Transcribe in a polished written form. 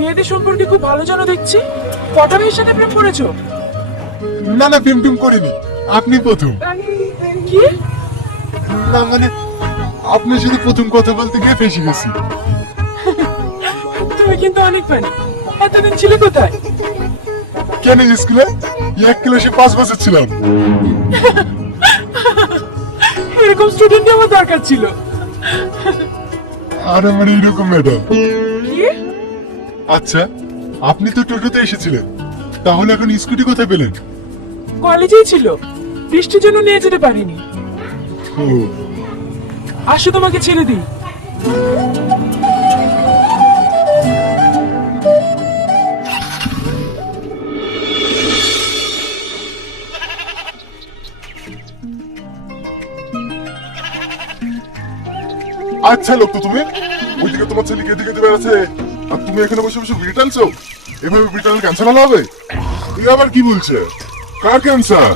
মেয়েদের সম্পর্কে খুব ভালো জানো দেখছি। কটা মেয়ের সাথে প্রেম করেছো? না না, প্রেম টেম করিনি, আপনি প্রথম। কি? না মানে, আপনার সাথে প্রথম কথা বলতে গিয়ে ফেসে গেছি। তুমি কিন্তু অনেক ফানি। এতদিন ছিলে কোথায়? কেন স্কুলে এক ক্লাসে 5 বছর ছিলাম। এরকম স্টুডেন্টই আমার দরকার ছিল। আর আমার এইরকম ম্যাডাম। কি? আচ্ছা, আপনি তো টোটোতে এসেছিলেন, তাহলে এখন স্কুটি কোথায় পেলেন? কলেজেই ছিল, বৃষ্টির জন্য নিয়ে যেতে পারিনি। ও, আসো তোমাকে ছেড়ে দিই। আচ্ছা লোক তো তুমি, ওইদিকে তোমার ছেলে কেটে কেটে বেড়াচ্ছে, আর তুমি এখানে বসে বসে বিড়ি টানছো। এভাবে বিড়ি টানলে ক্যান্সার ভালো হবে? তুই আবার কি বলছে? কার ক্যান্সার?